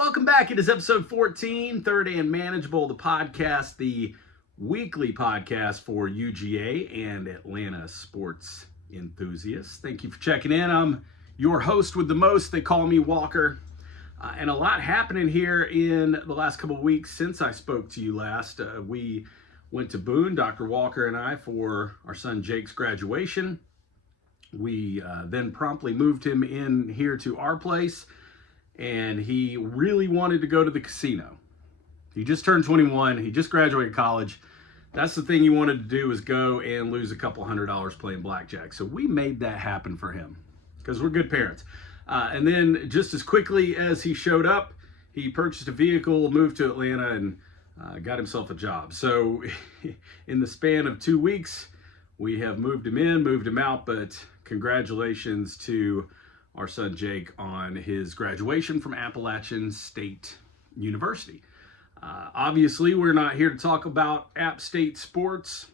welcome back. It is episode 14, Third and Manageable, the podcast, the weekly podcast for UGA and Atlanta sports enthusiasts. Thank you for checking in. I'm your host with the most. They call me Walker. And a lot happening here in the last couple of weeks since I spoke to you last. We went to Boone, Dr. Walker and I, for our son Jake's graduation. We then promptly moved him in here to our place, and he really wanted to go to the casino. He just turned 21. He just graduated college. That's the thing he wanted to do, is go and lose a couple $100 playing blackjack. So we made that happen for him because we're good parents. And then just as quickly as he showed up, he purchased a vehicle, moved to Atlanta, and got himself a job. So in the span of 2 weeks, we have moved him in, moved him out, but congratulations to our son Jake on his graduation from Appalachian State University. Obviously, we're not here to talk about App State sports,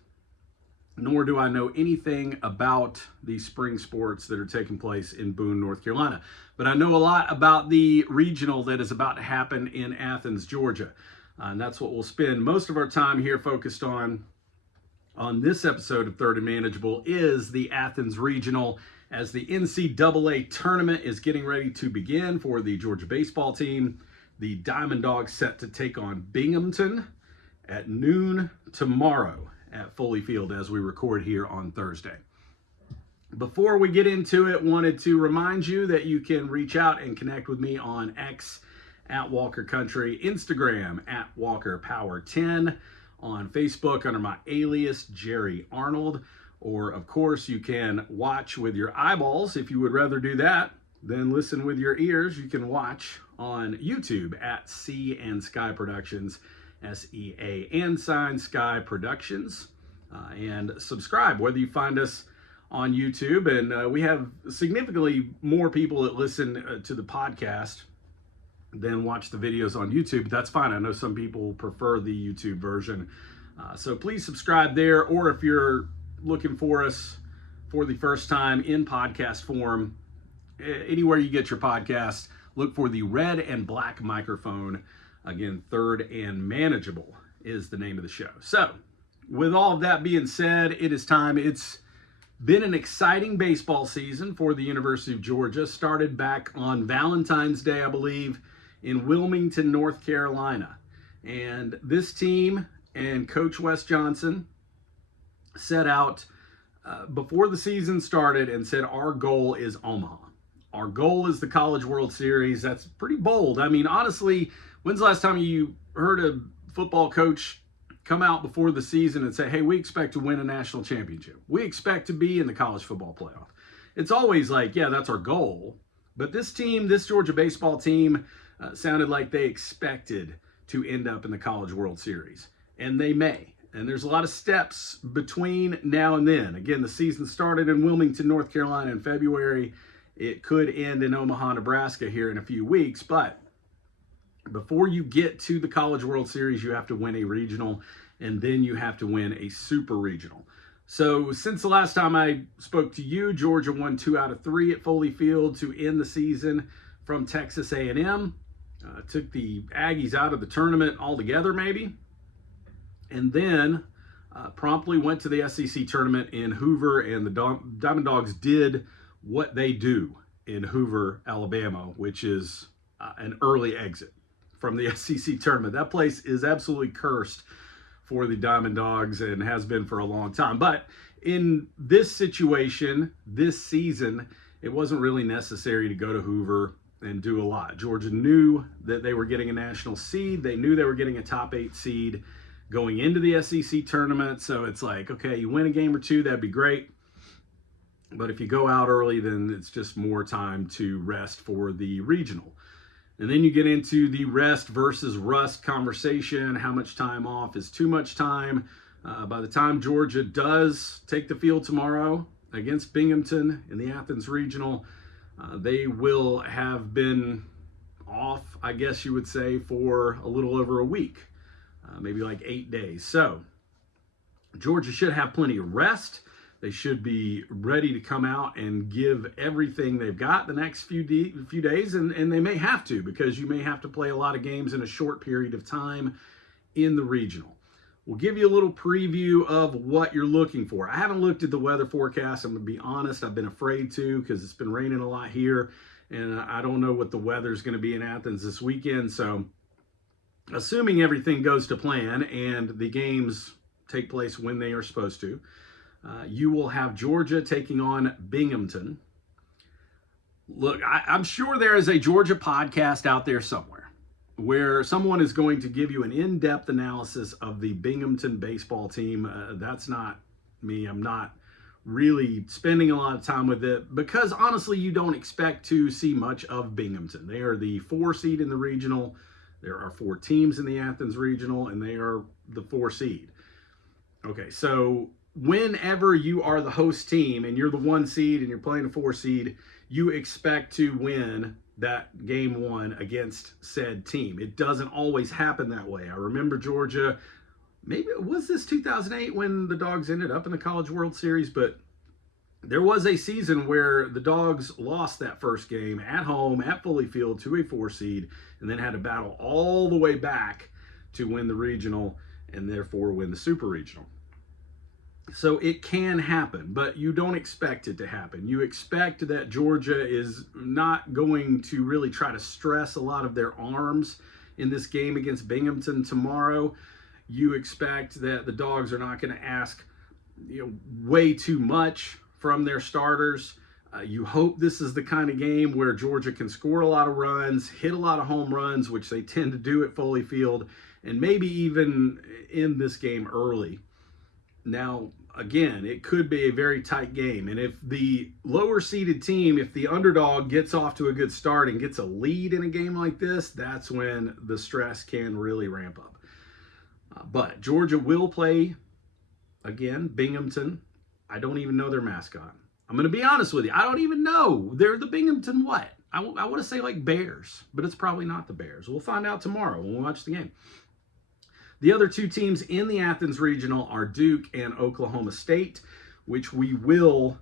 nor do I know anything about the spring sports that are taking place in Boone, North Carolina. But I know a lot about the regional that is about to happen in Athens, Georgia. And that's what we'll spend most of our time here focused on this episode of Third and Manageable, is the Athens Regional, as the NCAA tournament is getting ready to begin for the Georgia baseball team. The Diamond Dogs set to take on Binghamton at noon tomorrow at Foley Field as we record here on Thursday. Before we get into it, wanted to remind you that you can reach out and connect with me on X at Walker Country, Instagram at Walker Power 10, on Facebook under my alias Jerry Arnold, or of course you can watch with your eyeballs if you would rather do that than listen with your ears. You can watch on YouTube at Sea&Sky Productions, Sea&Sky Productions, and subscribe whether you find us on YouTube. And we have significantly more people that listen to the podcast than watch the videos on YouTube. That's fine. I know some people prefer the YouTube version. So please subscribe there, or if you're looking for us for the first time in podcast form, anywhere you get your podcast, look for the red and black microphone. Again, Third and Manageable is the name of the show. So with all of that being said, it is time. It's been an exciting baseball season for the University of Georgia. Started back on Valentine's Day, I believe, in Wilmington, North Carolina. And this team and Coach Wes Johnson set out before the season started and said, our goal is Omaha. Our goal is the College World Series. That's pretty bold. I mean, honestly, when's the last time you heard a football coach come out before the season and say, hey, we expect to win a national championship. We expect to be in the college football playoff. It's always like, yeah, that's our goal. But this team, this Georgia baseball team, sounded like they expected to end up in the College World Series. And they may. And there's a lot of steps between now and then. Again, the season started in Wilmington, North Carolina in February. It could end in Omaha, Nebraska here in a few weeks. But before you get to the College World Series, you have to win a regional, and then you have to win a super regional. So since the last time I spoke to you, Georgia won 2 out of 3 at Foley Field to end the season from Texas A&M. Took the Aggies out of the tournament altogether, maybe. And then promptly went to the SEC tournament in Hoover, and the Diamond Dogs did what they do in Hoover, Alabama, which is an early exit from the SEC tournament. That place is absolutely cursed for the Diamond Dogs and has been for a long time. But in this situation, this season, it wasn't really necessary to go to Hoover and do a lot. Georgia knew that they were getting a national seed. They knew they were getting a top 8 seed going into the SEC tournament. So it's like, okay, you win a game or two, that'd be great. But if you go out early, then it's just more time to rest for the regional. And then you get into the rest versus rust conversation. How much time off is too much time? By the time Georgia does take the field tomorrow against Binghamton in the Athens Regional, they will have been off, I guess you would say, for a little over a week, maybe like 8 days. So Georgia should have plenty of rest. They should be ready to come out and give everything they've got the next few days, and they may have to, because you may have to play a lot of games in a short period of time in the regional. We'll give you a little preview of what you're looking for. I haven't looked at the weather forecast. I'm going to be honest. I've been afraid to, because it's been raining a lot here, and I don't know what the weather is going to be in Athens this weekend. So assuming everything goes to plan and the games take place when they are supposed to, you will have Georgia taking on Binghamton. Look, I'm sure there is a Georgia podcast out there somewhere where someone is going to give you an in-depth analysis of the Binghamton baseball team. That's not me. I'm not really spending a lot of time with it, because honestly, you don't expect to see much of Binghamton. They are the 4 seed in the regional. There are 4 teams in the Athens Regional, and they are the 4 seed. Okay, so whenever you are the host team and you're the 1 seed and you're playing a 4 seed, you expect to win that game 1 against said team. It doesn't always happen that way. I remember Georgia, maybe it was this 2008 when the Dogs ended up in the College World Series, but there was a season where the Dogs lost that first game at home at Foley Field to a 4 seed, and then had to battle all the way back to win the regional and therefore win the Super Regional. So it can happen, but you don't expect it to happen. You expect that Georgia is not going to really try to stress a lot of their arms in this game against Binghamton tomorrow. You expect that the Dogs are not going to ask, way too much from their starters. You hope this is the kind of game where Georgia can score a lot of runs, hit a lot of home runs, which they tend to do at Foley Field, and maybe even end this game early. Now, again, it could be a very tight game. And if the lower seeded team, if the underdog gets off to a good start and gets a lead in a game like this, that's when the stress can really ramp up. But Georgia will play, again, Binghamton. I don't even know their mascot. I'm going to be honest with you. I don't even know. They're the Binghamton what? I want to say like Bears, but it's probably not the Bears. We'll find out tomorrow when we watch the game. The other 2 teams in the Athens Regional are Duke and Oklahoma State, which we will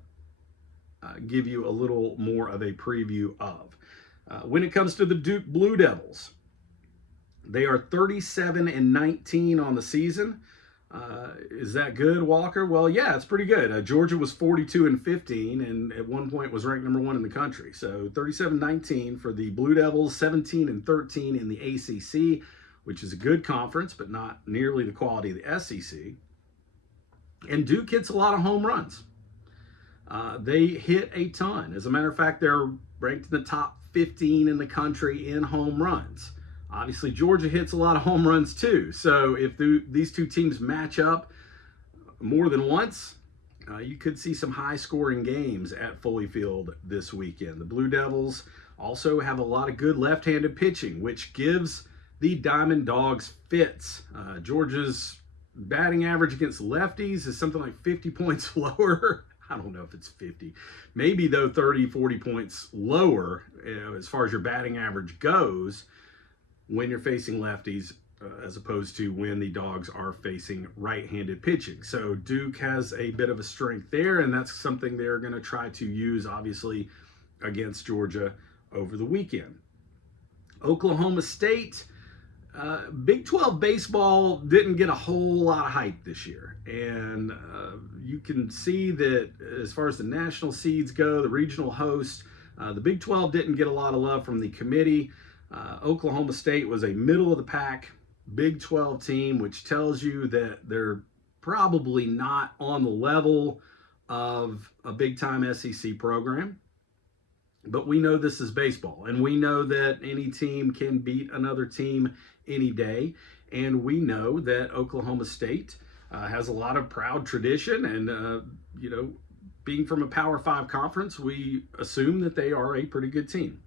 give you a little more of a preview of. When it comes to the Duke Blue Devils, they are 37-19 on the season. Is that good, Walker? Well, yeah, it's pretty good. Georgia was 42-15 and at one point was ranked number 1 in the country. So 37-19 for the Blue Devils, 17-13 in the ACC, which is a good conference, but not nearly the quality of the SEC. And Duke hits a lot of home runs. They hit a ton. As a matter of fact, they're ranked in the top 15 in the country in home runs. Obviously, Georgia hits a lot of home runs too. So if these 2 teams match up more than once, you could see some high-scoring games at Foley Field this weekend. The Blue Devils also have a lot of good left-handed pitching, which gives the Diamond Dogs fits. Georgia's batting average against lefties is something like 50 points lower. I don't know if it's 50. Maybe, though, 30, 40 points lower as far as your batting average goes when you're facing lefties as opposed to when the Dogs are facing right-handed pitching. So Duke has a bit of a strength there, and that's something they're going to try to use, obviously, against Georgia over the weekend. Oklahoma State, Big 12 baseball didn't get a whole lot of hype this year. And you can see that as far as the national seeds go, the regional host, the Big 12 didn't get a lot of love from the committee. Oklahoma State was a middle-of-the-pack Big 12 team, which tells you that they're probably not on the level of a big-time SEC program. But we know this is baseball, and we know that any team can beat another team any day. And we know that Oklahoma State has a lot of proud tradition, and, being from a Power 5 conference, we assume that they are a pretty good team.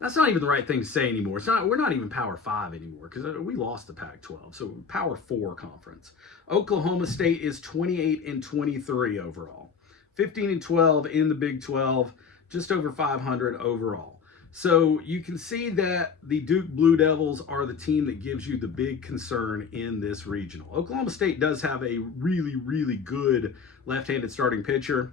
That's not even the right thing to say anymore. We're not even Power 5 anymore because we lost the Pac-12. So Power 4 conference. Oklahoma State is 28-23 overall. 15-12 in the Big 12, just over 500 overall. So you can see that the Duke Blue Devils are the team that gives you the big concern in this regional. Oklahoma State does have a really, really good left-handed starting pitcher,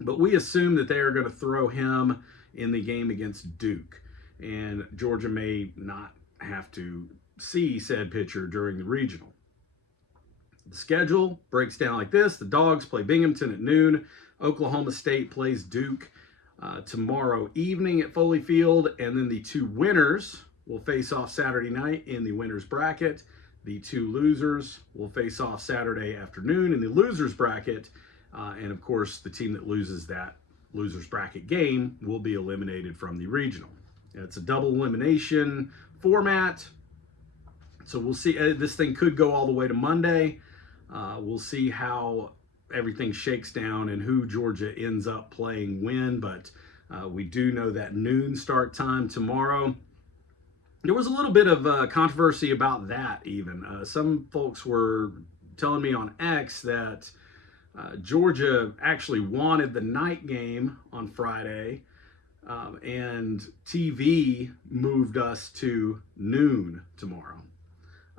but we assume that they are going to throw him in the game against Duke, and Georgia may not have to see said pitcher during the regional. The schedule breaks down like this. The Dogs play Binghamton at noon. Oklahoma State plays Duke tomorrow evening at Foley Field, and then the two winners will face off Saturday night in the winners bracket. The two losers will face off Saturday afternoon in the losers bracket, and of course the team that loses that losers bracket game will be eliminated from the regional. It's a double elimination format, so we'll see. This thing could go all the way to Monday. We'll see how everything shakes down and who Georgia ends up playing when, but we do know that noon start time tomorrow. There was a little bit of controversy about that even. Some folks were telling me on X that Georgia actually wanted the night game on Friday, and TV moved us to noon tomorrow.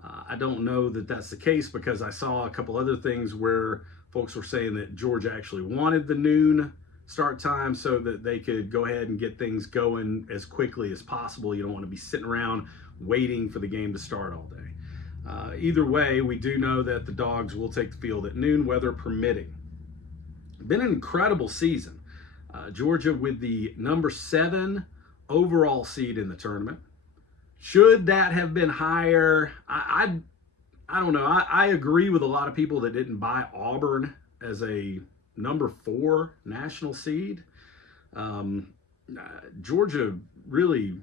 I don't know that that's the case, because I saw a couple other things where folks were saying that Georgia actually wanted the noon start time so that they could go ahead and get things going as quickly as possible. You don't want to be sitting around waiting for the game to start all day. Either way, we do know that the Dogs will take the field at noon, weather permitting. Been an incredible season. Georgia with the number 7 overall seed in the tournament. Should that have been higher? I don't know. I agree with a lot of people that didn't buy Auburn as a number 4 national seed. Georgia really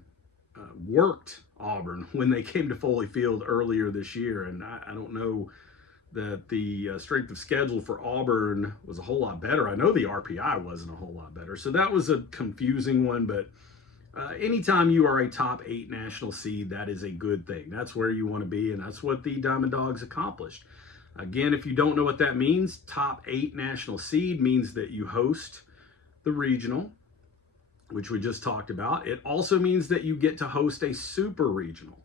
worked Auburn when they came to Foley Field earlier this year, and I don't know that the strength of schedule for Auburn was a whole lot better. I know the RPI wasn't a whole lot better, so that was a confusing one, but anytime you are a top 8 national seed, that is a good thing. That's where you want to be, and that's what the Diamond Dogs accomplished. Again, if you don't know what that means, top 8 national seed means that you host the regional, which we just talked about. It also means that you get to host a super regional.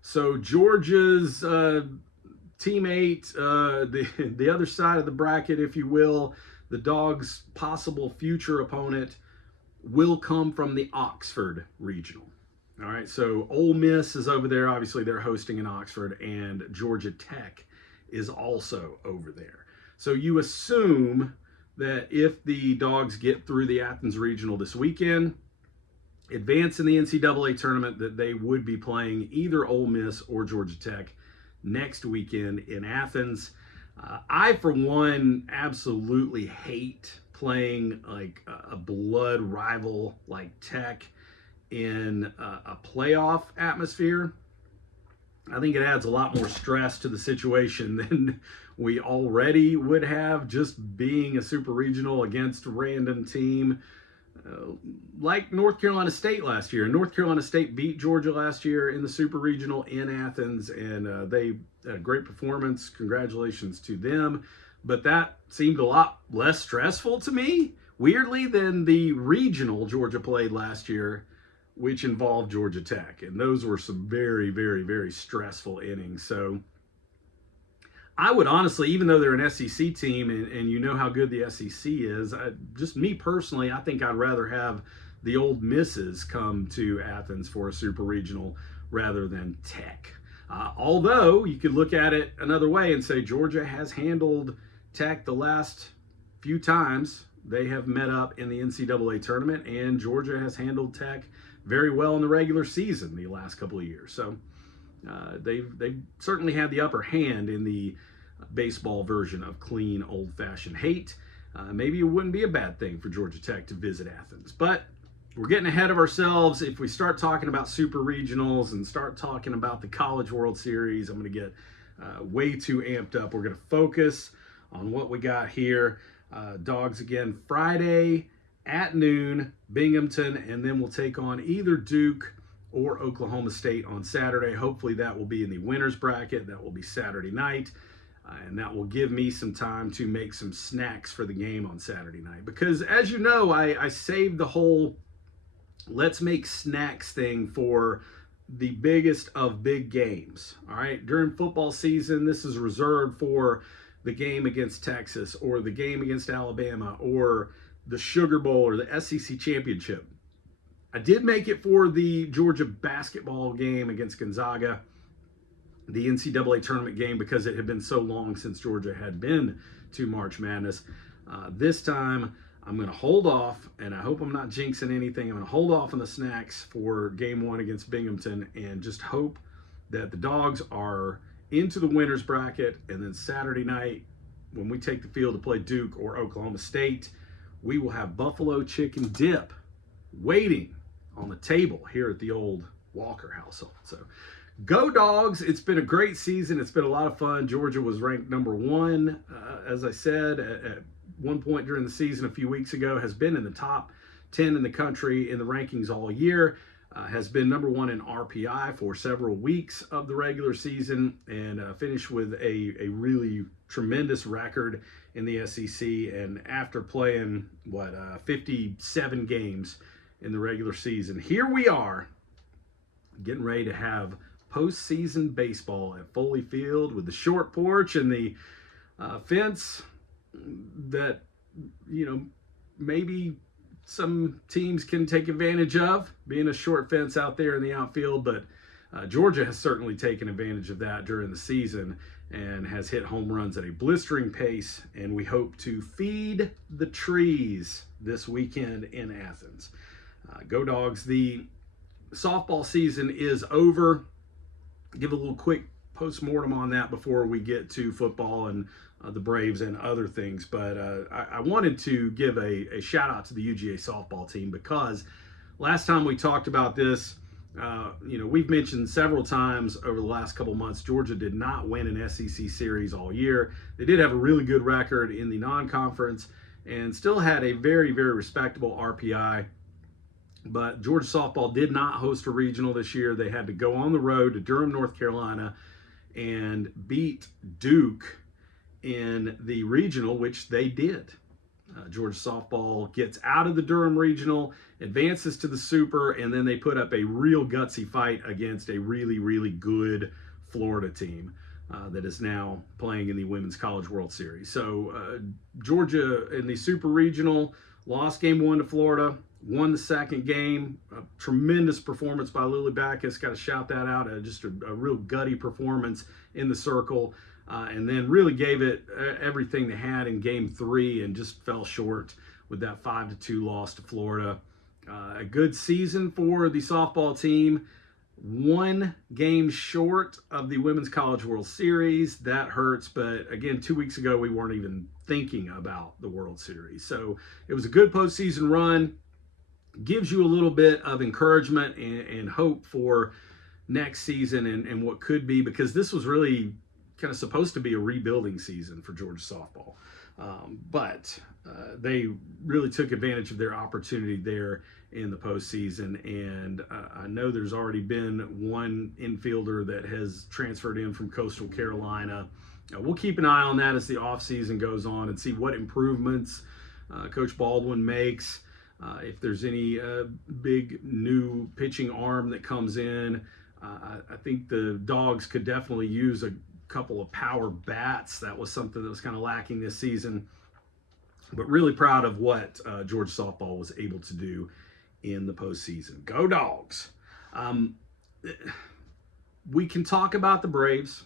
So Georgia's teammate, the other side of the bracket, if you will, the Dogs' possible future opponent, will come from the Oxford Regional. All right, so Ole Miss is over there. Obviously, they're hosting in Oxford, and Georgia Tech is also over there. So you assume that if the Dogs get through the Athens Regional this weekend, advance in the NCAA tournament, that they would be playing either Ole Miss or Georgia Tech next weekend in Athens. I, for one, absolutely hate playing like a blood rival like Tech in a playoff atmosphere. I think it adds a lot more stress to the situation than we already would have just being a super regional against a random team like North Carolina State last year. North Carolina State beat Georgia last year in the super regional in Athens, and they had a great performance. Congratulations to them. But that seemed a lot less stressful to me, weirdly, than the regional Georgia played last year, which involved Georgia Tech. And those were some very, very, very stressful innings. So I would honestly, even though they're an SEC team and you know how good the SEC is, just me personally, I think I'd rather have the Ole Misses come to Athens for a super regional rather than Tech. Although you could look at it another way and say Georgia has handled Tech the last few times they have met up in the NCAA tournament, and Georgia has handled Tech very well in the regular season the last couple of years. So they've certainly had the upper hand in the baseball version of clean, old-fashioned hate. Maybe it wouldn't be a bad thing for Georgia Tech to visit Athens. But we're getting ahead of ourselves. If we start talking about super regionals and start talking about the College World Series, I'm going to get way too amped up. We're going to focus on what we got here. Dogs again Friday at noon, Binghamton, and then we'll take on either Duke or Oklahoma State on Saturday. Hopefully that will be in the winners bracket. That will be Saturday night. And that will give me some time to make some snacks for the game on Saturday night. Because as you know, I saved the whole let's make snacks thing for the biggest of big games. All right, during football season, this is reserved for the game against Texas or the game against Alabama or the Sugar Bowl or the SEC championship. I did make it for the Georgia basketball game against Gonzaga, the NCAA tournament game, because it had been so long since Georgia had been to March Madness. This time, I'm going to hold off, and I hope I'm not jinxing anything. I'm going to hold off on the snacks for game one against Binghamton and just hope that the Dogs are into the winner's bracket. And then Saturday night, when we take the field to play Duke or Oklahoma State, we will have buffalo chicken dip waiting on the table here at the old Walker household. So go Dogs. It's been a great season. It's been a lot of fun. Georgia was ranked number one, as I said, at one point during the season a few weeks ago, has been in the top 10 in the country in the rankings all year, has been number one in RPI for several weeks of the regular season, and finished with a really tremendous record in the SEC. And after playing, 57 games in the regular season, here we are getting ready to have postseason baseball at Foley Field with the short porch and the fence that, maybe some teams can take advantage of, being a short fence out there in the outfield. But Georgia has certainly taken advantage of that during the season and has hit home runs at a blistering pace. And we hope to feed the trees this weekend in Athens. Go Dogs. The softball season is over. Give a little quick post-mortem on that before we get to football and the Braves and other things. But I wanted to give a shout out to the UGA softball team, because last time we talked about this, we've mentioned several times over the last couple months, Georgia did not win an SEC series all year. They did have a really good record in the non-conference and still had a very, very respectable RPI. But Georgia softball did not host a regional this year. They had to go on the road to Durham, North Carolina, and beat Duke in the regional, which they did. Georgia softball gets out of the Durham regional, advances to the Super, and then they put up a real gutsy fight against a really, really good Florida team that is now playing in the Women's College World Series. So Georgia in the Super Regional lost game one to Florida, won the second game. A tremendous performance by Lily Backus. Got to shout that out. Just a real gutty performance in the circle. And then really gave it everything they had in game three and just fell short with that 5-2 loss to Florida. A good season for the softball team. One game short of the Women's College World Series. That hurts, but again, 2 weeks ago, we weren't even thinking about the World Series. So it was a good postseason run. Gives you a little bit of encouragement and hope for next season and what could be, because this was really kind of supposed to be a rebuilding season for Georgia softball. But they really took advantage of their opportunity there in the postseason. And I know there's already been one infielder that has transferred in from Coastal Carolina. We'll keep an eye on that as the offseason goes on and see what improvements Coach Baldwin makes. If there's any big new pitching arm that comes in, I think the Dogs could definitely use a couple of power bats. That was something that was kind of lacking this season. But really proud of what Georgia softball was able to do in the postseason. Go Dogs! We can talk about the Braves.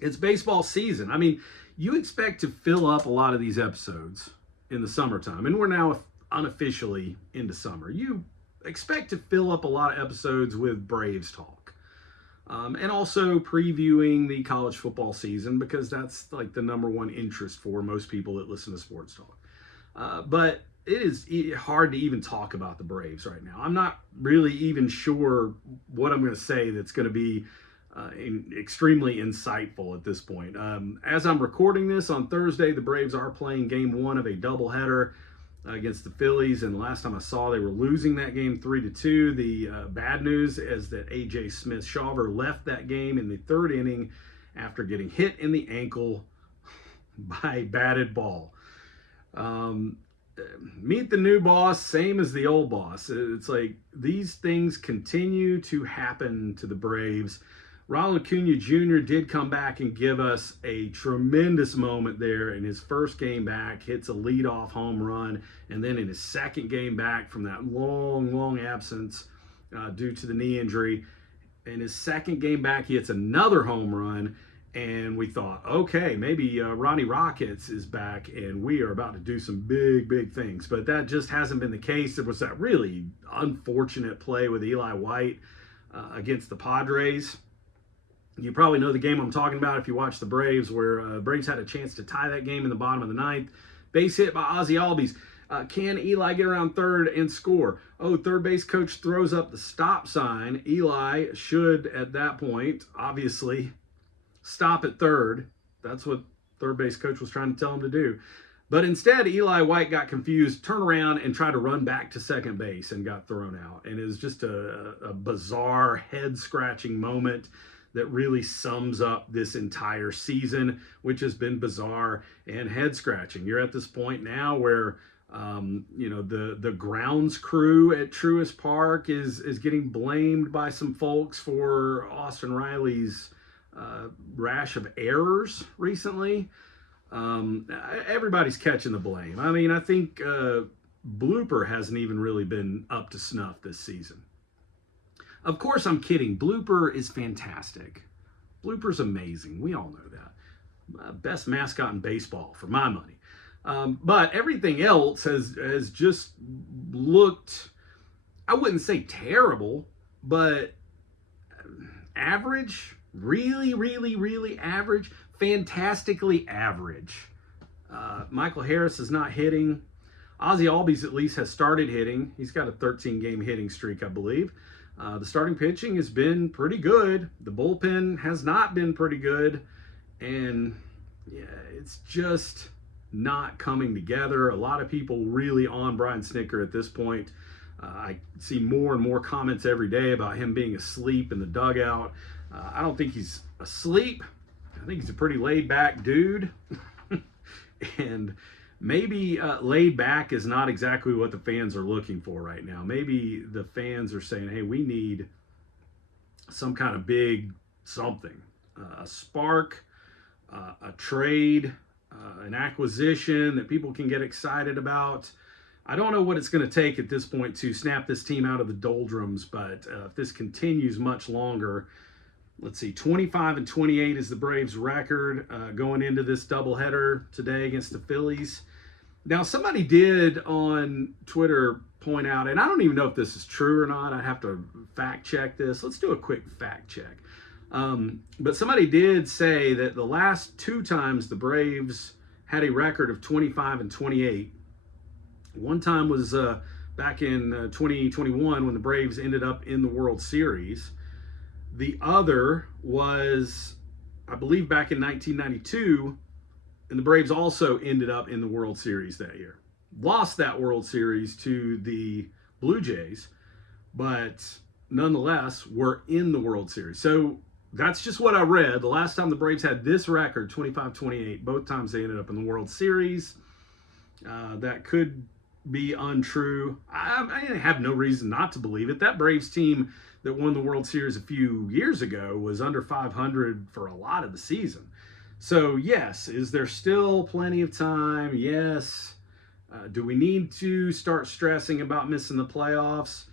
It's baseball season. I mean, you expect to fill up a lot of these episodes in the summertime, and we're now unofficially into summer. You expect to fill up a lot of episodes with Braves talk, and also previewing the college football season, because that's like the number one interest for most people that listen to sports talk. But it is hard to even talk about the Braves right now. I'm not really even sure what I'm going to say that's going to be extremely insightful at this point. As I'm recording this on Thursday, the Braves are playing game one of a doubleheader against the Phillies, and last time I saw, they were losing that game 3-2. The bad news is that A.J. Smith-Shawver left that game in the third inning after getting hit in the ankle by a batted ball. meet the new boss, same as the old boss. It's like these things continue to happen to the Braves. Ronald Acuna Jr. did come back and give us a tremendous moment there in his first game back, hits a leadoff home run, and then in his second game back from that long absence due to the knee injury, in his second game back, he hits another home run, and we thought, okay, maybe Ronnie Rockets is back, and we are about to do some big things. But that just hasn't been the case. There was that really unfortunate play with Eli White against the Padres. You probably know the game I'm talking about if you watch the Braves, where Braves had a chance to tie that game in the bottom of the ninth. Base hit by Ozzie Albies. Can Eli get around third and score? Oh, third base coach throws up the stop sign. Eli should, at that point, obviously, stop at third. That's what third base coach was trying to tell him to do. But instead, Eli White got confused, turned around, and tried to run back to second base and got thrown out. And it was just a bizarre, head-scratching moment that really sums up this entire season, which has been bizarre and head-scratching. You're at this point now where the grounds crew at Truist Park is getting blamed by some folks for Austin Riley's rash of errors recently. Everybody's catching the blame. I mean, I think Blooper hasn't even really been up to snuff this season. Of course, I'm kidding. Blooper is fantastic. Blooper's amazing. We all know that. Best mascot in baseball, for my money. But everything else has just looked, I wouldn't say terrible, but average, really average, fantastically average. Michael Harris is not hitting. Ozzie Albies at least has started hitting. He's got a 13-game hitting streak, I believe. The starting pitching has been pretty good. The bullpen has not been pretty good. And yeah, it's just not coming together. A lot of people really on Brian Snitker at this point. I see more and more comments every day about him being asleep in the dugout. I don't think he's asleep. I think he's a pretty laid-back dude. And maybe laid back is not exactly what the fans are looking for right now. Maybe the fans are saying, hey, we need some kind of big something. A spark, a trade, an acquisition that people can get excited about. I don't know what it's going to take at this point to snap this team out of the doldrums, but if this continues much longer, let's see, 25-28 is the Braves' record going into this doubleheader today against the Phillies. Now, somebody did on Twitter point out, and I don't even know if this is true or not. I have to fact check this. Let's do a quick fact check. But somebody did say that the last two times the Braves had a record of 25-28, one time was back in 2021 when the Braves ended up in the World Series. The other was, I believe, back in 1992, and the Braves also ended up in the World Series that year. Lost that World Series to the Blue Jays, but nonetheless were in the World Series. So that's just what I read. The last time the Braves had this record, 25-28, both times they ended up in the World Series. That could be untrue. I have no reason not to believe it. That Braves team that won the World Series a few years ago was under 500 for a lot of the season. So yes, is there still plenty of time? Yes. Do we need to start stressing about missing the playoffs?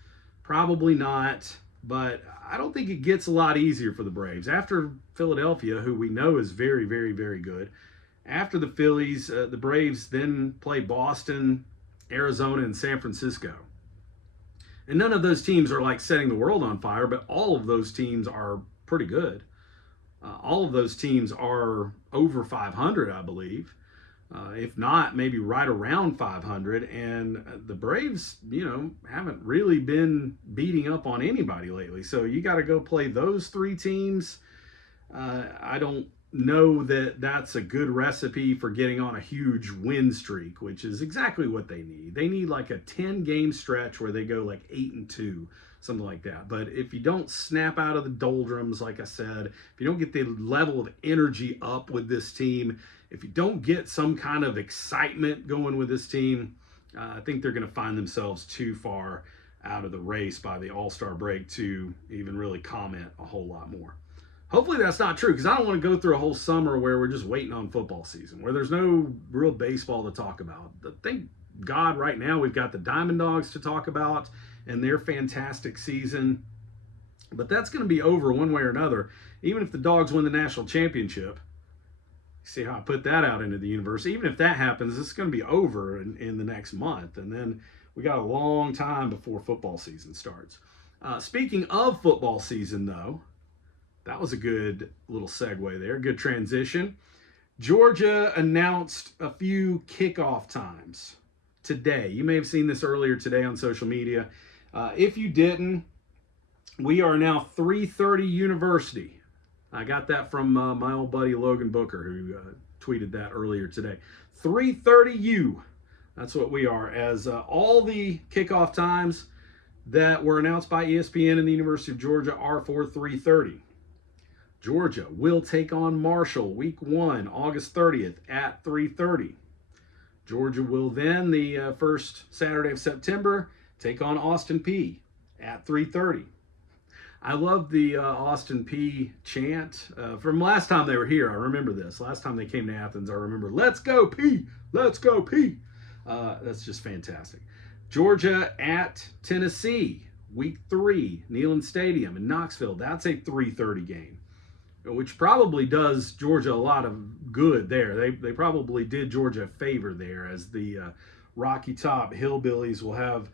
Probably not, but I don't think it gets a lot easier for the Braves. After Philadelphia, who we know is very good, after the Phillies, the Braves then play Boston, Arizona, and San Francisco. And none of those teams are like setting the world on fire, but all of those teams are pretty good. All of those teams are over 500, I believe. If not, maybe right around 500. And the Braves, haven't really been beating up on anybody lately. So you got to go play those three teams. I don't know that that's a good recipe for getting on a huge win streak, which is exactly what they need. They need like a 10-game stretch where they go like 8-2, something like that. But if you don't snap out of the doldrums, like I said, if you don't get the level of energy up with this team, if you don't get some kind of excitement going with this team, I think they're going to find themselves too far out of the race by the All-Star break to even really comment a whole lot more. Hopefully that's not true, because I don't want to go through a whole summer where we're just waiting on football season, where there's no real baseball to talk about. Thank God right now we've got the Diamond Dogs to talk about and their fantastic season. But that's going to be over one way or another. Even if the Dogs win the national championship, see how I put that out into the universe, even if that happens, it's going to be over in the next month. And then we got a long time before football season starts. Speaking of football season, though, that was a good little segue there, good transition. Georgia announced a few kickoff times today. You may have seen this earlier today on social media. If you didn't, we are now 3:30 University. I got that from my old buddy Logan Booker, who tweeted that earlier today. 3:30 U. That's what we are, as all the kickoff times that were announced by ESPN and the University of Georgia are for 3:30. Georgia will take on Marshall week 1, August 30th at 3:30. Georgia will then, the first Saturday of September, take on Austin Peay at 3:30. I love the Austin Peay chant from last time they were here. I remember this. Last time they came to Athens, I remember, "Let's go Peay! Let's go Peay!" That's just fantastic. Georgia at Tennessee, week 3, Neyland Stadium in Knoxville. That's a 3:30 game, which probably does Georgia a lot of good there. They probably did Georgia a favor there, as the Rocky Top Hillbillies will have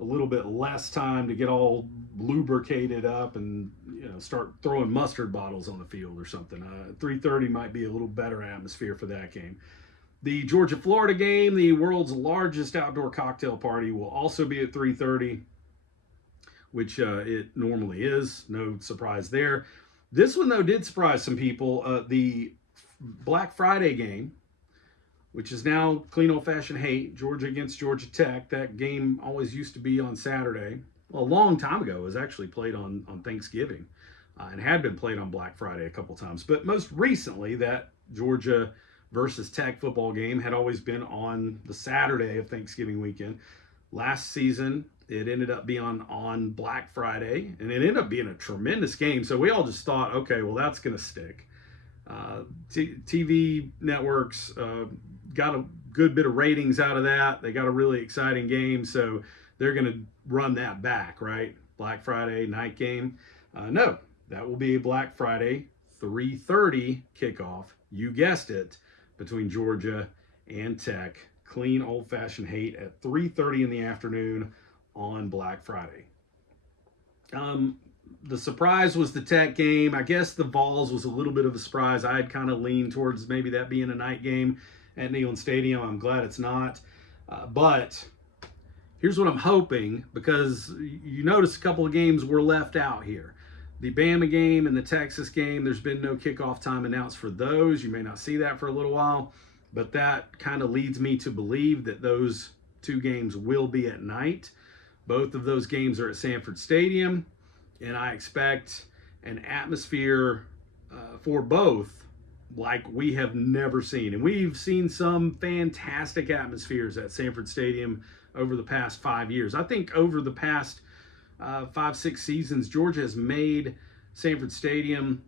a little bit less time to get all lubricated up and start throwing mustard bottles on the field or something. 3:30 might be a little better atmosphere for that game. The Georgia-Florida game, the world's largest outdoor cocktail party, will also be at 3:30, which it normally is. No surprise there. This one, though, did surprise some people. The Black Friday game, which is now clean old-fashioned hate, Georgia against Georgia Tech. That game always used to be on Saturday. Well, a long time ago, it was actually played on Thanksgiving and had been played on Black Friday a couple times. But most recently, that Georgia versus Tech football game had always been on the Saturday of Thanksgiving weekend. Last season, it ended up being on Black Friday, and it ended up being a tremendous game. So we all just thought, okay, well, that's going to stick. TV networks got a good bit of ratings out of that. They got a really exciting game, so they're going to run that back, right? Black Friday night game. No, that will be a Black Friday 3:30 kickoff. You guessed it, between Georgia and Tech. Clean old-fashioned hate at 3:30 in the afternoon on Black Friday. The surprise was the Tech game. I guess the Vols was a little bit of a surprise. I had kind of leaned towards maybe that being a night game at Neyland Stadium. I'm glad it's not. But here's what I'm hoping, because you notice a couple of games were left out here. The Bama game and the Texas game, there's been no kickoff time announced for those. You may not see that for a little while, but that kind of leads me to believe that those two games will be at night. Both of those games are at Sanford Stadium, and I expect an atmosphere for both like we have never seen. And we've seen some fantastic atmospheres at Sanford Stadium over the past 5 years. I think over the past 5-6 seasons, Georgia has made Sanford Stadium,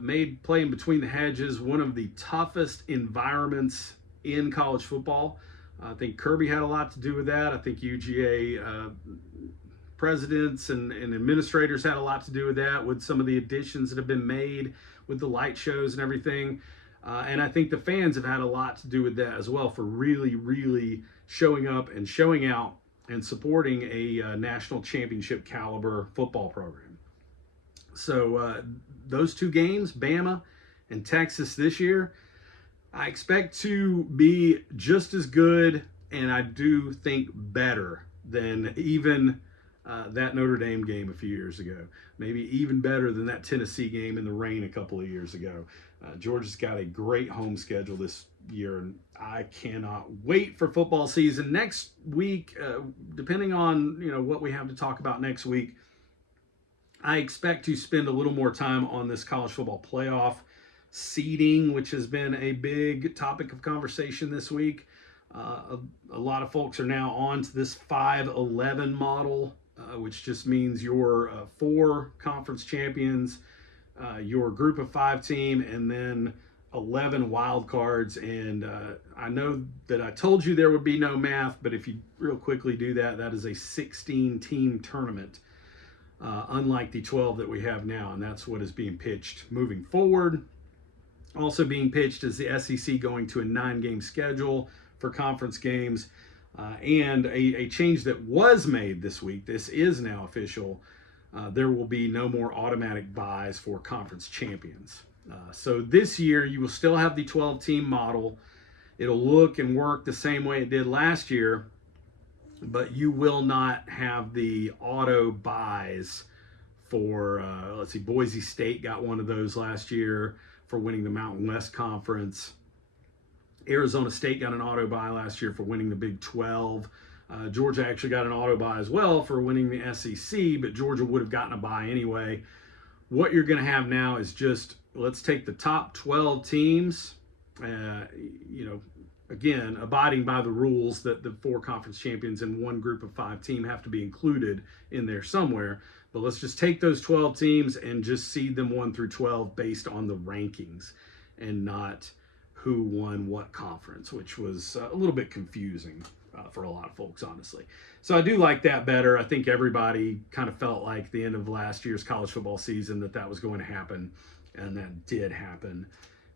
made playing between the hedges one of the toughest environments in college football. I think Kirby had a lot to do with that. I think UGA presidents and administrators had a lot to do with that, with some of the additions that have been made with the light shows and everything. And I think the fans have had a lot to do with that as well, for really, really showing up and showing out and supporting a national championship caliber football program. So those two games, Bama and Texas this year, I expect to be just as good, and I do think better than even that Notre Dame game a few years ago. Maybe even better than that Tennessee game in the rain a couple of years ago. Georgia's got a great home schedule this year, and I cannot wait for football season. Next week, depending on what we have to talk about next week, I expect to spend a little more time on this college football playoff seeding, which has been a big topic of conversation this week. A lot of folks are now on to this 5-11 model, which just means your 4 conference champions, your group of 5 team, and then 11 wild cards. And I know that I told you there would be no math, but if you real quickly do that, that is a 16 team tournament, unlike the 12 that we have now. And that's what is being pitched moving forward. Also being pitched is the SEC going to a 9-game schedule for conference games, and a change that was made this week. This is now official. There will be no more automatic buys for conference champions. So this year you will still have the 12-team model. It'll look and work the same way it did last year, but you will not have the auto buys for, let's see, Boise State got one of those last year for winning the Mountain West Conference. Arizona State got an auto bye last year for winning the Big 12. Georgia actually got an auto bye as well for winning the SEC, but Georgia would have gotten a bye anyway. What you're going to have now is just, let's take the top 12 teams, again, abiding by the rules that the 4 conference champions and 1 group of 5 team have to be included in there somewhere. But let's just take those 12 teams and just seed them 1 through 12 based on the rankings and not who won what conference, which was a little bit confusing for a lot of folks, honestly. So I do like that better. I think everybody kind of felt like the end of last year's college football season that was going to happen, and that did happen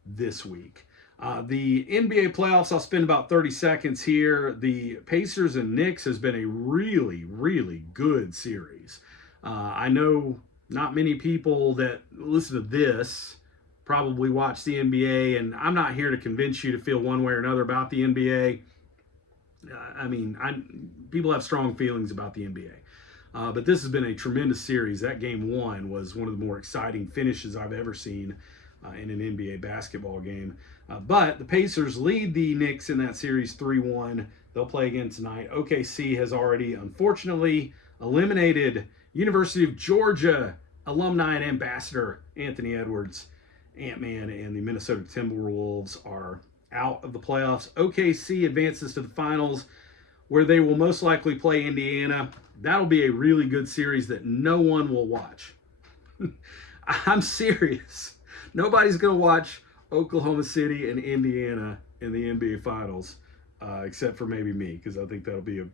this week. The NBA playoffs, I'll spend about 30 seconds here. The Pacers and Knicks has been a really, really good series. I know not many people that listen to this probably watch the NBA, and I'm not here to convince you to feel one way or another about the NBA. People have strong feelings about the NBA. But this has been a tremendous series. That game 1 was one of the more exciting finishes I've ever seen in an NBA basketball game. But the Pacers lead the Knicks in that series 3-1. They'll play again tonight. OKC has already, unfortunately, eliminated University of Georgia alumni and ambassador Anthony Edwards. Ant-Man and the Minnesota Timberwolves are out of the playoffs. OKC advances to the finals, where they will most likely play Indiana. That'll be a really good series that no one will watch. I'm serious. Nobody's going to watch Oklahoma City and Indiana in the NBA Finals, except for maybe me, because I think that'll be a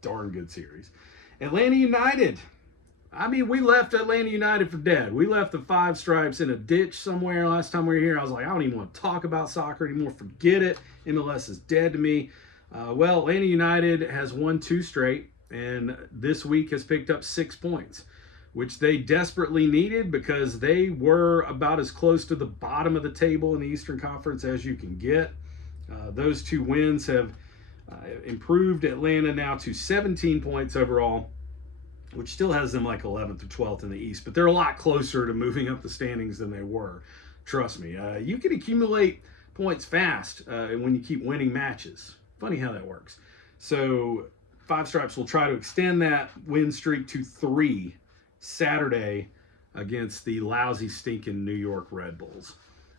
darn good series. Atlanta United. We left Atlanta United for dead. We left the 5 stripes in a ditch somewhere last time we were here. I was like, I don't even want to talk about soccer anymore. Forget it. MLS is dead to me. Atlanta United has won 2 straight, and this week has picked up 6 points, which they desperately needed because they were about as close to the bottom of the table in the Eastern Conference as you can get. Those 2 wins have improved Atlanta now to 17 points overall, which still has them like 11th or 12th in the East, but they're a lot closer to moving up the standings than they were. Trust me. You can accumulate points fast when you keep winning matches. Funny how that works. So 5 stripes will try to extend that win streak to 3 Saturday against the lousy, stinking New York Red Bulls.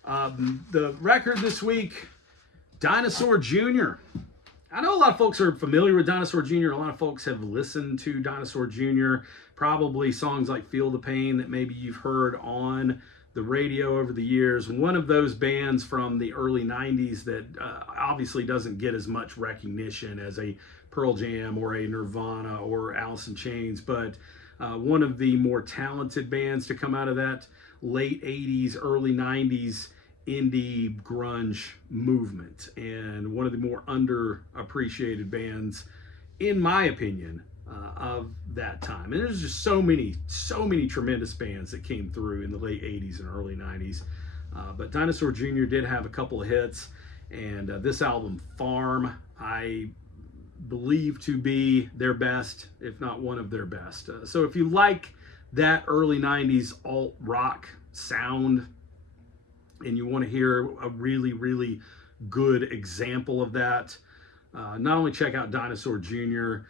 The record this week, Dinosaur Jr. I know a lot of folks are familiar with Dinosaur Jr. A lot of folks have listened to Dinosaur Jr. Probably songs like Feel the Pain that maybe you've heard on the radio over the years. One of those bands from the early 90s that obviously doesn't get as much recognition as a Pearl Jam or a Nirvana or Alice in Chains, but one of the more talented bands to come out of that late 80s, early 90s indie grunge movement, and one of the more underappreciated bands, in my opinion, of that time. And there's just so many tremendous bands that came through in the late 80s and early 90s. But Dinosaur Jr. did have a couple of hits, and this album, Farm, I believe to be their best, if not one of their best. So if you like that early 90s alt rock sound, and you want to hear a really, really good example of that, not only check out Dinosaur Jr.,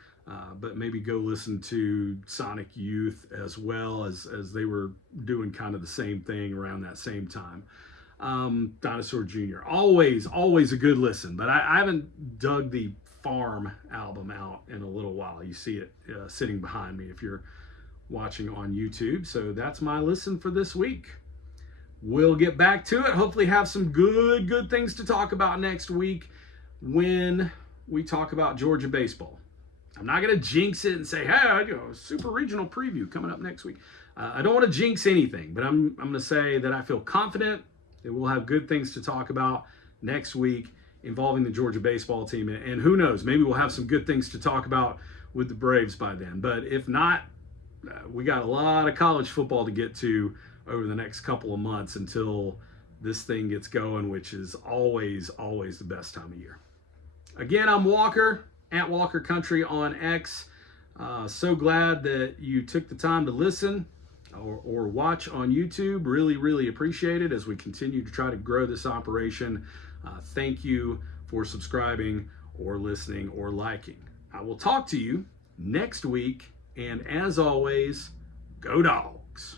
but maybe go listen to Sonic Youth as well, as they were doing kind of the same thing around that same time. Dinosaur Jr. Always a good listen. But I haven't dug the Farm album out in a little while. You see it sitting behind me if you're watching on YouTube. So that's my listen for this week. We'll get back to it. Hopefully have some good things to talk about next week when we talk about Georgia baseball. I'm not going to jinx it and say, hey, super regional preview coming up next week. I don't want to jinx anything, but I'm going to say that I feel confident that we'll have good things to talk about next week involving the Georgia baseball team. And who knows, maybe we'll have some good things to talk about with the Braves by then. But if not, we got a lot of college football to get to over the next couple of months until this thing gets going, which is always the best time of year. Again, I'm Walker, at Walker Country on X. So glad that you took the time to listen or watch on YouTube. Really appreciate it as we continue to try to grow this operation. Thank you for subscribing or listening or liking. I will talk to you next week, and as always, go Dogs.